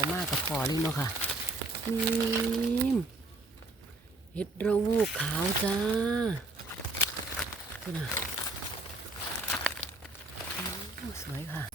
ามากกับพอเลยเนาะค่ะนี่เห็ดระวูขาวจ้าดูนะสวยค่ะ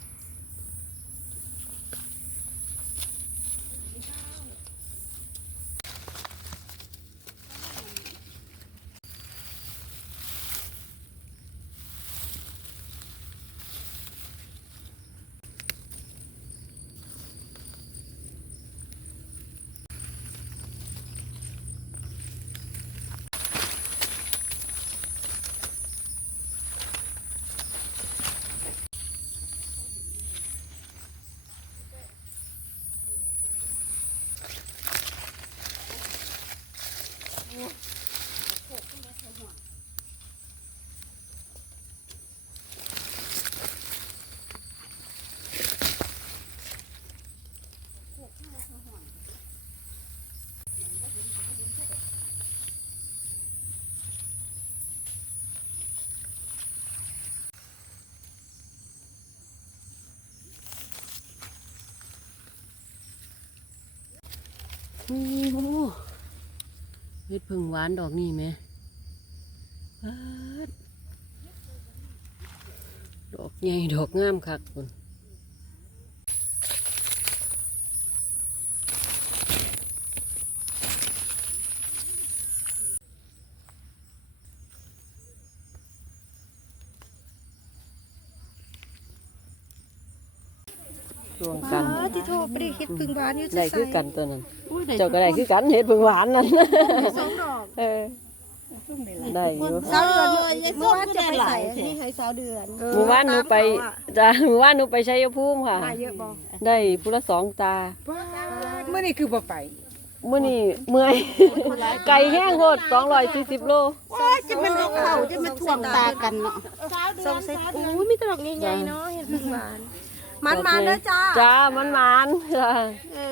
โอ้โหเฮ็ดพึ่งหวานดอกนี่ไหมปาดดอกใหญ่ดอกงามคักคุณรวมกันที่โทรไปได้เฮ็ดพึ่งบานอยู่ได้คือกันตัวนั้น อุ้ยได้เจ้าก็ได้คือกันเฮ็ดพึ่งหวานนั่นสองดอกเออได้อยู่สาวเดือนเมื่อวานจะไปใส่นี่ให้สาวเดือนหมู่บ้านหนูไปจ้าหมู่บ้านหนูไปชัยภูมิค่ะมาเยอะบ่ได้พุละสองตาเมื่อนี้คือบ่ไปมื้อนี้เมื่อยไก่แห้งโคตร240โลจะมันเอาเข่าจะมันถ่วงตากันเนาะสองเซตอุ้ยมีตลกใหญ่ๆเนาะเฮ็ดพึ่งบาน มันมาเด้อจ้าจ้ามันหมานจ้า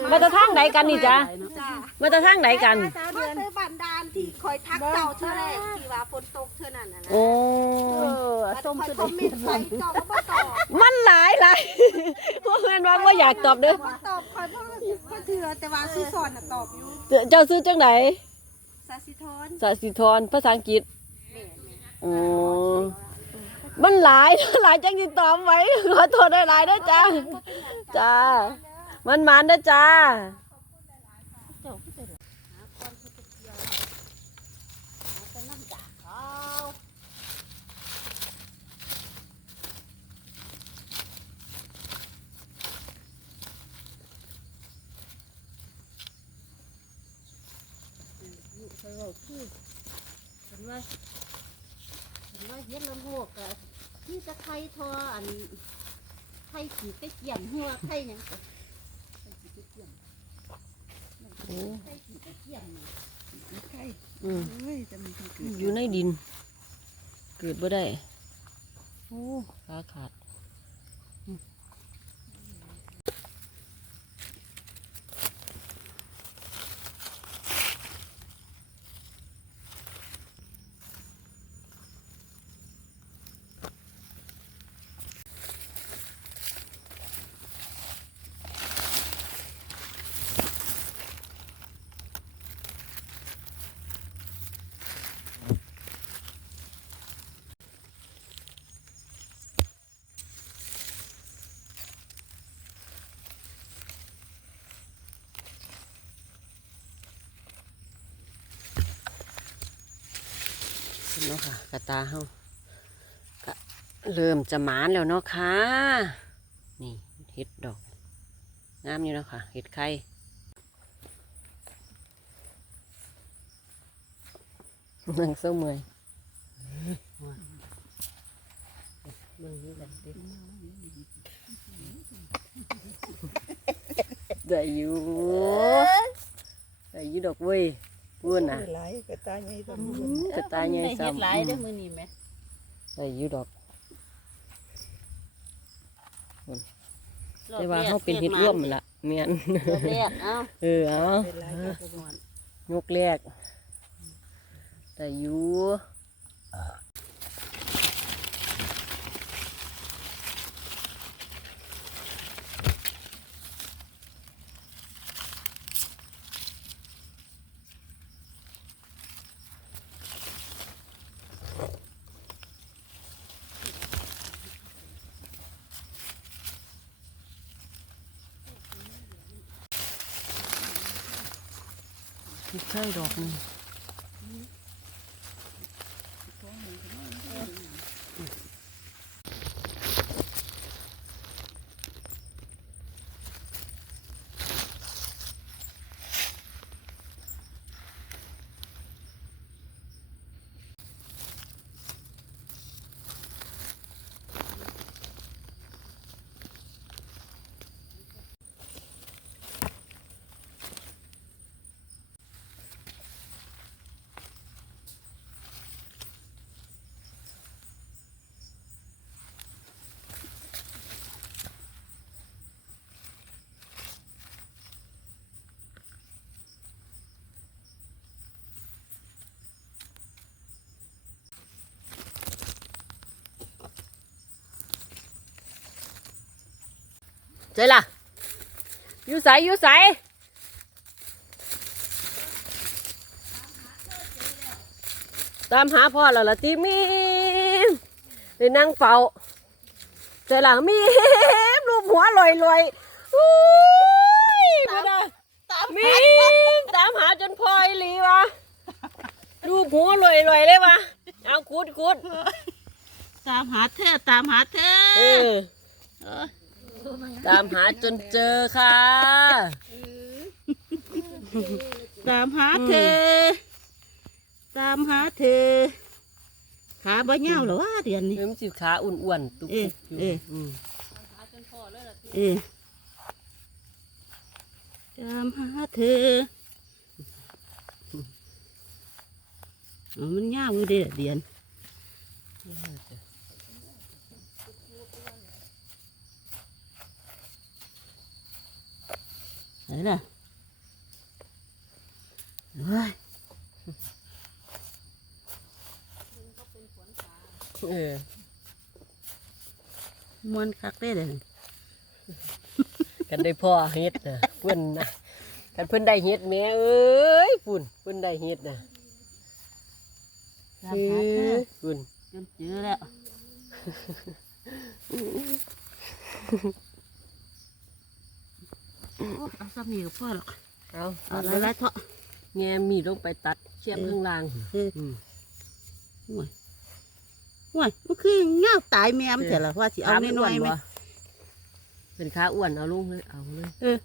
มาแตะทางไหนกันนี่จ้าจ้ามาแตะทางไหนกันสาวเดือนบันดาลที่คอยทักเจ้าเท่าแรกที่ว่าฝนตกเท่านั้นน่ะนะโอ้ส้มคือคอมเมนต์ใส่เจ้าก็บ่ตอบมันหลายหลายพวกเพื่อนว่าบ่อยากตอบเด้อบ่ตอบคอยเพราะเพราะเถื่อแต่ว่าซื้อสอนน่ะตอบอยู่เจ้าซื้อจังไหนสาสิทรสสิธรภาษาอังกฤษอ๋อ มันหลายหลายจังสิตอบไว้ขอโทษได้หลายๆเด้อจ้าจ้ามันมานเด้อจ้าเห็นว่าเห็นว่าเฮ็ดละโงกอะ ที่ตะไคร้ทออันไข่ขีดไปเกี่ยมหัวไข่หยังก็ไข่ขีดไปเกี่ยมไข่ขีดไปเกี่ยมนี่อืมเฮ้ยจะมีคนเกิดอยู่ในดิน เกิดบ่ได้ โอ้ขาขาด เนาะค่ะกระตาเฮาก็เริ่มจะหมานแล้วเนาะค่ะ นี่เห็ดดอกงามอยู่เนาะค่ะเห็ดไข่นั่งเศร้าเมื่อยเบิ่งนี่แหละเด็กได้อยู่ได้อยู่ดอกเว้ย พูดน่ะหลายกระตายใหญ่ตัวกระตายใหญ่ได้เฮ็ดซ้ำหลายเด้อมื้อนี้แหมได้อยู่ดอกแต่ว่าเขาเป็นเห็ดร่วมนั่นละเมียนรอบแรกเอ้าเออเอาเป็นหลายกระตายยกแรกแต่อยู่ ใช่ดอกนี่ ใจล่ะอยู่ใสอยู่ใสตามหาพ่อแล้วล่ะตีมีมได้นั่งเฝ้าใจล่ะมีมรูปหัวลอยลอยๆอุ้ยบ่ได้มีมตามหาจนพลอยหลีวะรูปหัวลอยลอยๆเลยวะเอาคุดคุดตามหาเธอตามหาเธอเออเออ ตามหาจนเจอค่ะ ตามหาเธอ ตามหาเธอ ขาบ่ยาวเหรอวะเดือนนี้เอ็มสิขาอ้วนๆตุกเอ๊ะๆอยู่เอ๊ะอืมเออตามหาเธออ๋อมันยาวอยู่เด้อเนไหนล่ะเฮ้ยเออมวนคักได้เลยกันได้พ่อเฮ็ดนะเพิ่นนะกันเพิ่นได้เฮ็ดแม่เอ้ยปุ่นเพิ่นได้เฮ็ดนะตามหาเธอปุ่นจนเจอแล้วโอ้ เอาซ้ำนี่ก็พอหรอกเอาเอาเอาละละละเถอะแง่มีลงไปตัดเชือกข้างล่างเอออืมห่วยห่วยมันคือเงาตายแม่มแต่ละว่าสิเอาขน้อยๆไหมบ่เป็นขาอ้วนเอาลงเลยเอาเลยเออ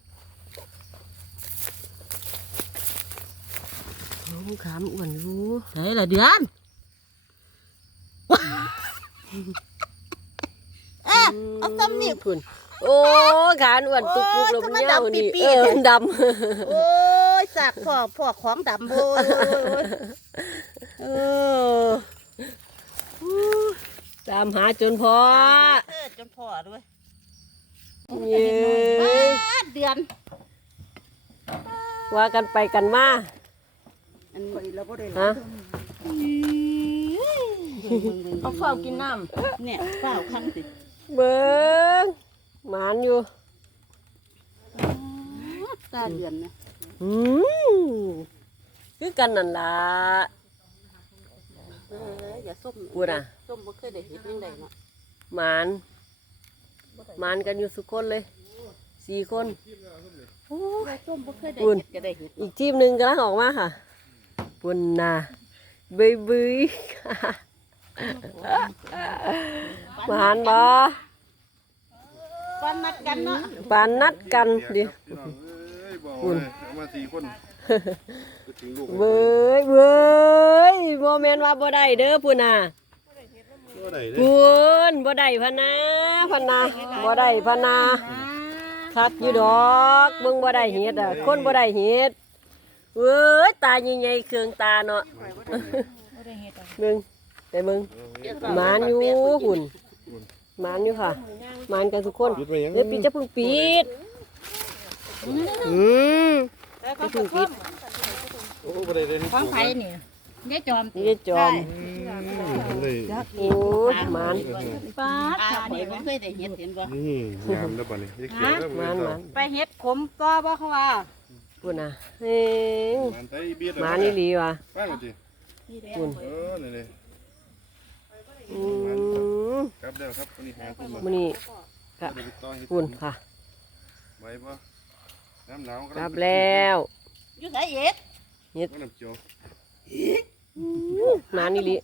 เอาขามนอ้วนอยู่ไหนละเดือนเอ๊ะเอาซ้ำนี่ปุ่น โอ้ขาอ้วนตุกปุกโอ้ยลมทำไมเงาดำนี่ปี๊เอดๆอเนี่ยดโอ้ยสากพ่อพ่อของดำโบยโอ้ยโอ้ยโอ้ยเอออู้ำตามหาจนพอเออจนพ่อด้วยเย้บ้าเดือนว่ากันไปกันมาอันนี้เราก็ได้ฮะเอาเฝ้ากินน้เนี่ยเฝ้าข้างสิเบิ้ง หมานอยู่ตาเดือนนะอืมคือกันนั่นล่ะเอออย่าส้มพูดอะส้มบ่เคยได้เห็นยังไงเนาะหมานหมานกันอยู่สุกคนเลยสี่คนโอ้ยส้มบ่เคยได้อุ่นเห็ดก็ได้เห็ดอีกทีมหนึ่งกำลังออกมาค่ะปุ่นนาเบยบยหมานบ่ วันนัดกันเนาะปานนัดกันดิ พี่น้องเอ้ยบอกเลยเอามาสี่คนก็ถึงลูกเบยเบยโมเมนต์ว่าบ่ได้เด้อปุ่นน่ะก็ได้เด้ปุ่นบ่ได้พะนะพะนะบ่ได้พะนะคักอยู่ดอกเบิ่งบ่ได้เฮ็ดอะคนบ่ได้เฮ็ดเว้ยตาใหญ่ๆเครื่องตาเนาะเบิ่งไปเบิ่งหมานอยู่หุ่นห มานอยู่ค่ะหมานกันทุกคนหยุดไปยัง เดี๋ยวปิดจะเพึ่งปิดอืมจะเพึ่งปิดโอ้บ่ได้เลยำของไผ่นี่ยายจอมนี่ได้จอมเลยโอ้ยหมานป้าอาขาข่อยนี่บ่เคยได้เห็ดเห็นบ่นี่งามแล้วป่ะนี่ยายเขียวแล้วหมานหมานไปเฮ็ดขมก็บ่เขาว่าปุ่นอะเฮ้ยมันไตเบียดหมานี่ดีว่ะฟังกันสิปุ่นเออนี่เลย อืมครับแล้วครับวันนี้หาคุณมามื้อนี้จะไปต่อให้ปุ่นค่ะไว้บ่น้ำหนาวกลับแล้วอยู่ไสเอ็ดยเฮ็ดว่าน้ำเจียวหมานี่ลิ